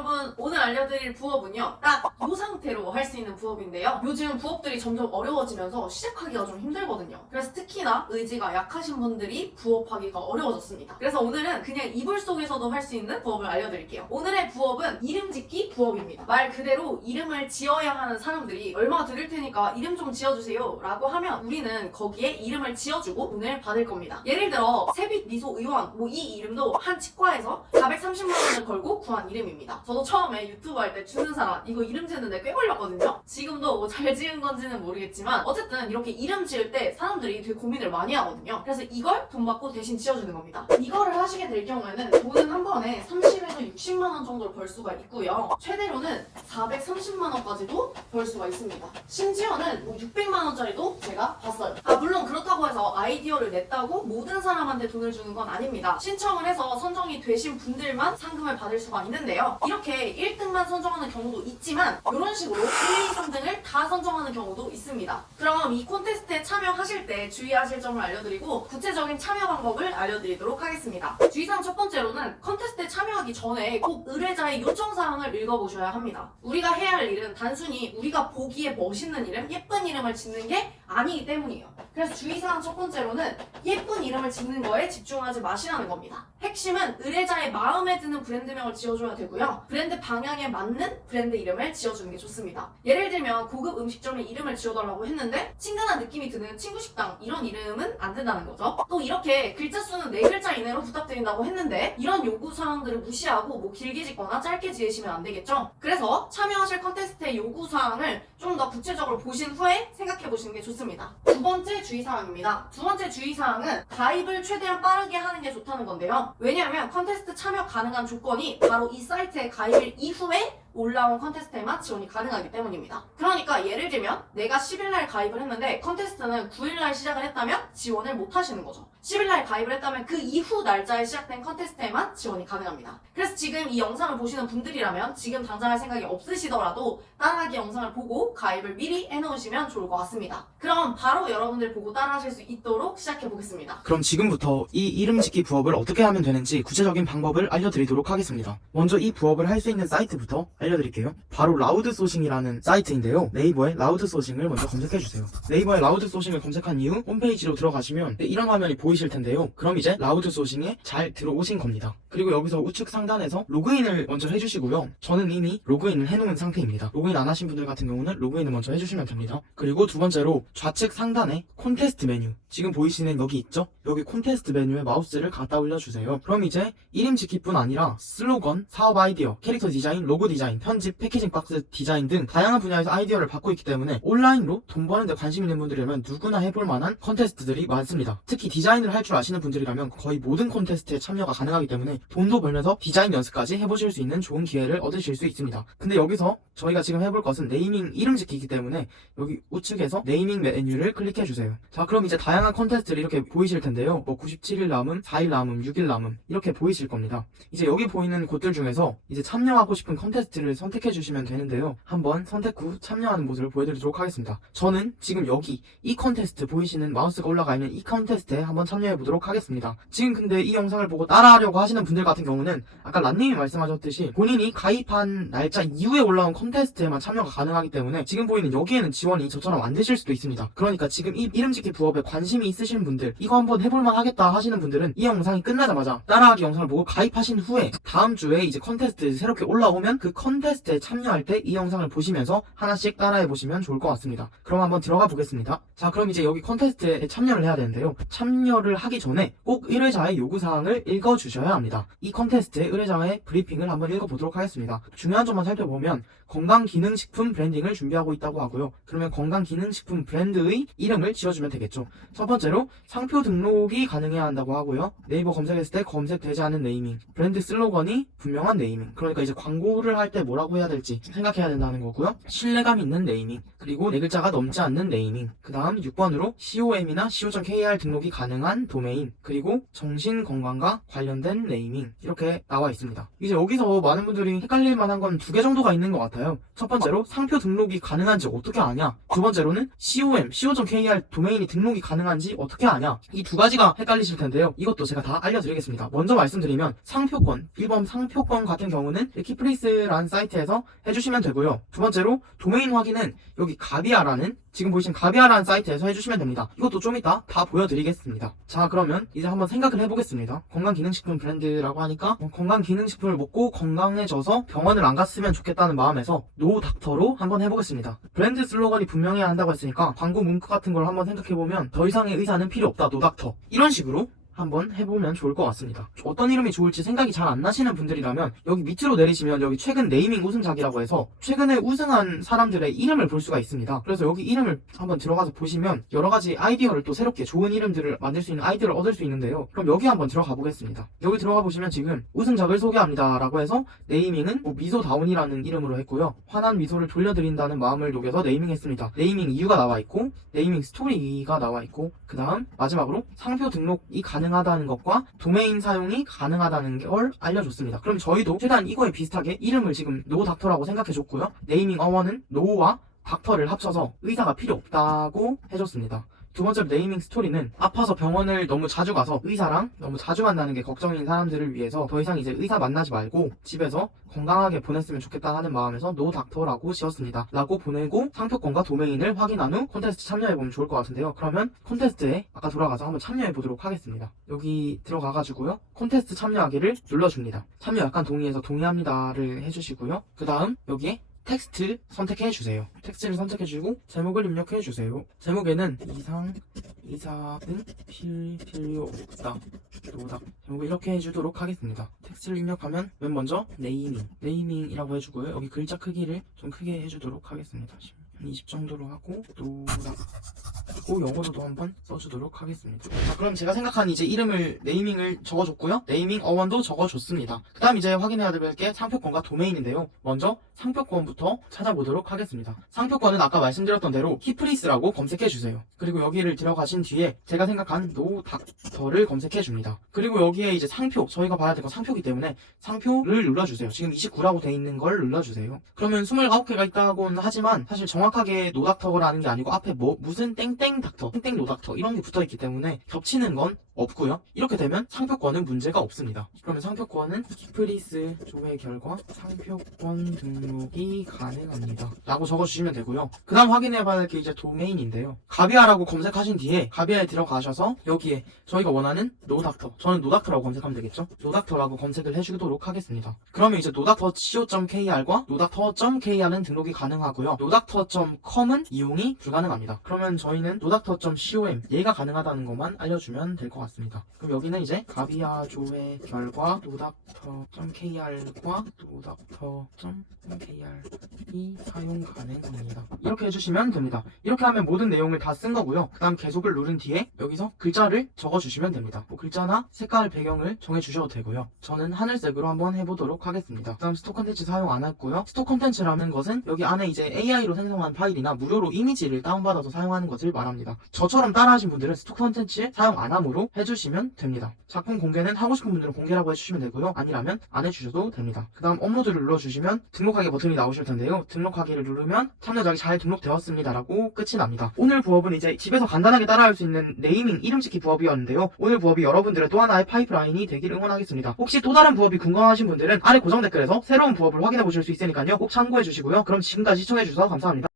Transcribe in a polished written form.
여러분, 오늘 알려드릴 부업은요, 딱 이 상태로 할 수 있는 부업인데요. 요즘 부업들이 점점 어려워지면서 시작하기가 좀 힘들거든요. 그래서 특히나 의지가 약하신 분들이 부업하기가 어려워졌습니다. 그래서 오늘은 그냥 이불 속에서도 할 수 있는 부업을 알려드릴게요. 오늘의 부업은 이름 짓기 부업입니다. 말 그대로 이름을 지어야 하는 사람들이 얼마 드릴 테니까 이름 좀 지어주세요 라고 하면 우리는 거기에 이름을 지어주고 돈을 받을 겁니다. 예를 들어 세빛 미소 의원 이 이름도 한 치과에서 430만 원을 걸고 구한 이름입니다. 저도 처음에 유튜브 할 때 주는 사람 이거 이름 지는데 꽤 걸렸거든요. 지금도 뭐 잘 지은 건지는 모르겠지만 어쨌든 이렇게 이름 지을 때 사람들이 되게 고민을 많이 하거든요. 그래서 이걸 돈 받고 대신 지어주는 겁니다. 이거를 하시게 될 경우에는 돈은 한 번에 30에서 60만 원 정도를 벌 수가 있고요. 최대로는 430만 원까지도 벌 수가 있습니다. 심지어는 600만 원짜리도 제가 봤어요. 물론 그렇다고 해서 아이디어를 냈다고 모든 사람한테 돈을 주는 건 아닙니다. 신청을 해서 선정이 되신 분들만 상금을 받을 수가 있는데요. 이렇게 1등만 선정하는 경우도 있지만 이런 식으로 1, 2, 3등을 다 선정하는 경우도 있습니다. 그럼 이 콘테스트에 참여하실 때 주의하실 점을 알려드리고 구체적인 참여 방법을 알려드리도록 하겠습니다. 주의사항 첫 번째로는 콘테스트에 참여하기 전에 꼭 의뢰자의 요청사항을 읽어보셔야 합니다. 우리가 해야 할 일은 단순히 우리가 보기에 멋있는 이름, 예쁜 이름을 짓는 게 아니기 때문이에요. 그래서 주의사항 첫 번째로는 예쁜 이름을 짓는 거에 집중하지 마시라는 겁니다. 핵심은 의뢰자의 마음에 드는 브랜드명을 지어줘야 되고요. 브랜드 방향에 맞는 브랜드 이름을 지어주는 게 좋습니다. 예를 들면 고급 음식점의 이름을 지어달라고 했는데 친근한 느낌이 드는 친구식당 이런 이름은 안 된다는 거죠. 또 이렇게 글자 수는 4글자 이내로 부탁드린다고 했는데 이런 요구사항들을 무시하고 길게 짓거나 짧게 지으시면 안 되겠죠. 그래서 참여하실 컨테스트의 요구사항을 좀 더 구체적으로 보신 후에 생각해 보시는 게 좋습니다. 두 번째 주의사항입니다. 두 번째 주의사항은 가입을 최대한 빠르게 하는 게 좋다는 건데요. 왜냐하면 컨테스트 참여 가능한 조건이 바로 이 사이트에 가입일 이후에 올라온 컨테스트에만 지원이 가능하기 때문입니다. 그러니까 예를 들면 내가 10일날 가입을 했는데 컨테스트는 9일날 시작을 했다면 지원을 못 하시는 거죠. 10일날 가입을 했다면 그 이후 날짜에 시작된 컨테스트에만 지원이 가능합니다. 그래서 지금 이 영상을 보시는 분들이라면 지금 당장 할 생각이 없으시더라도 따라하기 영상을 보고 가입을 미리 해놓으시면 좋을 것 같습니다. 그럼 바로 여러분들 보고 따라하실 수 있도록 시작해보겠습니다. 그럼 지금부터 이 이름 짓기 부업을 어떻게 하면 되는지 구체적인 방법을 알려드리도록 하겠습니다. 먼저 이 부업을 할 수 있는 사이트부터 알려드릴게요. 바로 라우드소싱이라는 사이트인데요. 네이버에 라우드소싱을 먼저 검색해주세요. 네이버에 라우드소싱을 검색한 이후 홈페이지로 들어가시면 이런 화면이 보이실 텐데요. 그럼 이제 라우드소싱에 잘 들어오신 겁니다. 그리고 여기서 우측 상단에서 로그인을 먼저 해주시고요. 저는 이미 로그인을 해놓은 상태입니다. 로그인 안 하신 분들 같은 경우는 로그인을 먼저 해주시면 됩니다. 그리고 두 번째로 좌측 상단에 콘테스트 메뉴, 지금 보이시는 여기 있죠? 여기 콘테스트 메뉴에 마우스를 갖다 올려주세요. 그럼 이제 이름 짓기뿐 아니라 슬로건, 사업 아이디어, 캐릭터 디자인, 로고 디자인, 편집, 패키징 박스 디자인 등 다양한 분야에서 아이디어를 받고 있기 때문에 온라인으로 돈 버는데 관심 있는 분들이라면 누구나 해볼 만한 콘테스트들이 많습니다. 특히 디자인을 할 줄 아시는 분들이라면 거의 모든 콘테스트에 참여가 가능하기 때문에 돈도 벌면서 디자인 연습까지 해보실 수 있는 좋은 기회를 얻으실 수 있습니다. 근데 여기서 저희가 지금 해볼 것은 네이밍 이름 짓기이기 때문에 여기 우측에서 네이밍 메뉴를 클릭해주세요. 자, 그럼 이제 다양한 콘테스트를 이렇게 보이실 텐데요. 97일 남음, 4일 남음, 6일 남음 이렇게 보이실 겁니다. 이제 여기 보이는 곳들 중에서 이제 참여하고 싶은 콘테스트를 선택해 주시면 되는데요. 한번 선택 후 참여하는 모습을 보여드리도록 하겠습니다. 저는 지금 여기 이 콘테스트 보이시는 마우스가 올라가 있는 이 콘테스트에 한번 참여해 보도록 하겠습니다. 지금 근데 이 영상을 보고 따라하려고 하시는 분들 같은 경우는 아까 란님이 말씀하셨듯이 본인이 가입한 날짜 이후에 올라온 콘테스트에만 참여가 가능하기 때문에 지금 보이는 여기에는 지원이 저처럼 안 되실 수도 있습니다. 그러니까 지금 이 이름 짓기 부업에 관심이 있으신 분들, 이거 한번 해볼만 하겠다 하시는 분들은 이 영상이 끝나자마자 따라하기 영상을 보고 가입하신 후에 다음 주에 이제 콘테스트 새롭게 올라오면 그 콘테스트에 참여할 때 이 영상을 보시면서 하나씩 따라해 보시면 좋을 것 같습니다. 그럼 한번 들어가 보겠습니다. 자, 그럼 이제 여기 콘테스트에 참여를 해야 되는데요. 참여를 하기 전에 꼭 의뢰자의 요구사항을 읽어주셔야 합니다. 이 콘테스트의 의뢰자의 브리핑을 한번 읽어보도록 하겠습니다. 중요한 점만 살펴보면 건강기능식품 브랜딩을 준비하고 있다고 하고요. 그러면 건강기능식품 브랜드의 이름을 지어주면 되겠죠. 첫 번째로 상표 등록이 가능해야 한다고 하고요. 네이버 검색했을 때 검색되지 않은 네이밍, 브랜드 슬로건이 분명한 네이밍, 그러니까 이제 광고를 할 때 뭐라고 해야 될지 생각해야 된다는 거고요. 신뢰감 있는 네이밍, 그리고 4글자가 넘지 않는 네이밍, 그 다음 6번으로 com이나 co.kr 등록이 가능한 도메인, 그리고 정신건강과 관련된 네이밍, 네이밍 이렇게 나와 있습니다. 이제 여기서 많은 분들이 헷갈릴 만한 건 두 개 정도가 있는 것 같아요. 첫 번째로 상표 등록이 가능한지 어떻게 아냐, 두 번째로는 co.kr 도메인이 등록이 가능한지 어떻게 아냐, 이 두 가지가 헷갈리실 텐데요. 이것도 제가 다 알려드리겠습니다. 먼저 말씀드리면 상표권, 일반 상표권 같은 경우는 키플레이스라는 사이트에서 해주시면 되고요. 두 번째로 도메인 확인은 여기 가비아라는, 지금 보이신 가비아라는 사이트에서 해주시면 됩니다. 이것도 좀 이따 다 보여드리겠습니다. 자, 그러면 이제 한번 생각을 해보겠습니다. 건강기능식품 브랜드라고 하니까 건강기능식품을 먹고 건강해져서 병원을 안 갔으면 좋겠다는 마음에서 노닥터로 한번 해보겠습니다. 브랜드 슬로건이 분명해야 한다고 했으니까 광고 문구 같은 걸 한번 생각해보면 더 이상의 의사는 필요 없다, 노닥터, 이런 식으로 한번 해보면 좋을 것 같습니다. 어떤 이름이 좋을지 생각이 잘 안 나시는 분들이라면 여기 밑으로 내리시면 여기 최근 네이밍 우승작이라고 해서 최근에 우승한 사람들의 이름을 볼 수가 있습니다. 그래서 여기 이름을 한번 들어가서 보시면 여러가지 아이디어를 또 새롭게 좋은 이름들을 만들 수 있는 아이디어를 얻을 수 있는데요. 그럼 여기 한번 들어가 보겠습니다. 여기 들어가 보시면 지금 우승작을 소개합니다 라고 해서 네이밍은 미소다운이라는 이름으로 했고요. 환한 미소를 돌려드린다는 마음을 녹여서 네이밍했습니다. 네이밍 이유가 나와 있고 네이밍 스토리가 나와 있고, 그 다음 마지막으로 상표 등록이 가능하다는 것과 도메인 사용이 가능하다는 걸 알려줬습니다. 그럼 저희도 최대한 이거에 비슷하게 이름을 지금 노닥터라고 생각해줬고요. 네이밍 어원은 노와 닥터를 합쳐서 의사가 필요 없다고 해줬습니다. 두 번째로 네이밍 스토리는 아파서 병원을 너무 자주 가서 의사랑 너무 자주 만나는 게 걱정인 사람들을 위해서 더 이상 이제 의사 만나지 말고 집에서 건강하게 보냈으면 좋겠다 하는 마음에서 노닥터라고 지었습니다. 라고 보내고 상표권과 도메인을 확인한 후 콘테스트 참여해보면 좋을 것 같은데요. 그러면 콘테스트에 아까 돌아가서 한번 참여해보도록 하겠습니다. 여기 들어가가지고요. 콘테스트 참여하기를 눌러줍니다. 참여 약간 동의해서 동의합니다를 해주시고요. 그 다음 여기에 텍스트 선택해주세요. 텍스트를 선택해주고 제목을 입력해주세요. 제목에는 의사는 필요 없다, 노닥, 제목을 이렇게 해주도록 하겠습니다. 텍스트를 입력하면 맨 먼저 네이밍이라고 해주고요. 여기 글자 크기를 좀 크게 해주도록 하겠습니다. 20 정도로 하고 노닥 하고 영어로도 한번 써주도록 하겠습니다. 자, 그럼 제가 생각한 이제 이름을 네이밍을 적어줬고요. 네이밍 어원도 적어줬습니다. 그 다음 이제 확인해야 될 게 상표권과 도메인인데요. 먼저 상표권부터 찾아보도록 하겠습니다. 상표권은 아까 말씀드렸던 대로 키플리스라고 검색해주세요. 그리고 여기를 들어가신 뒤에 제가 생각한 노닥터를 검색해줍니다. 그리고 여기에 이제 상표, 저희가 봐야 될 건 상표이기 때문에 상표를 눌러주세요. 지금 29라고 돼 있는 걸 눌러주세요. 그러면 29개가 있다고는 하지만 사실 정확하게 노닥터라는 게 아니고 앞에 무슨 땡땡 닥터, 땡땡 노닥터 이런 게 붙어있기 때문에 겹치는 건 없고요. 이렇게 되면 상표권은 문제가 없습니다. 그러면 상표권은 키플리스 조회 결과 상표권 등록이 가능합니다 라고 적어주시면 되고요. 그 다음 확인해봐야 할 게 이제 도메인인데요. 가비아라고 검색하신 뒤에 가비아에 들어가셔서 여기에 저희가 원하는 노닥터, 저는 노닥터라고 검색하면 되겠죠. 노닥터라고 검색을 해주도록 하겠습니다. 그러면 이제 노닥터 co.kr과 노닥터.kr은 등록이 가능하고요. 노닥터.com은 이용이 불가능합니다. 그러면 저희는 노닥터.com 얘가 가능하다는 것만 알려주면 될 것 같습니다. 그럼 여기는 이제 가비아 조회 결과 노닥터.kr과 노닥터.kr이 사용 가능합니다. 이렇게 해주시면 됩니다. 이렇게 하면 모든 내용을 다 쓴 거고요. 그 다음 계속을 누른 뒤에 여기서 글자를 적어주시면 됩니다. 뭐 글자나 색깔 배경을 정해주셔도 되고요. 저는 하늘색으로 한번 해보도록 하겠습니다. 그 다음 스톡 컨텐츠 사용 안 했고요. 스톡 컨텐츠라는 것은 여기 안에 이제 AI로 생성한 파일이나 무료로 이미지를 다운받아서 사용하는 것을 말합니다. 저처럼 따라하신 분들은 스톡 컨텐츠 사용 안 함으로 해주시면 됩니다. 작품 공개는 하고 싶은 분들은 공개라고 해주시면 되고요. 아니라면 안 해주셔도 됩니다. 그 다음 업로드를 눌러주시면 등록하기 버튼이 나오실 텐데요. 등록하기를 누르면 참여작이 잘 등록되었습니다 라고 끝이 납니다. 오늘 부업은 이제 집에서 간단하게 따라할 수 있는 네이밍 이름 짓기 부업이었는데요. 오늘 부업이 여러분들의 또 하나의 파이프라인이 되길 응원하겠습니다. 혹시 또 다른 부업이 궁금하신 분들은 아래 고정 댓글에서 새로운 부업을 확인해 보실 수 있으니까요. 꼭 참고해 주시고요. 그럼 지금까지 시청해 주셔서 감사합니다.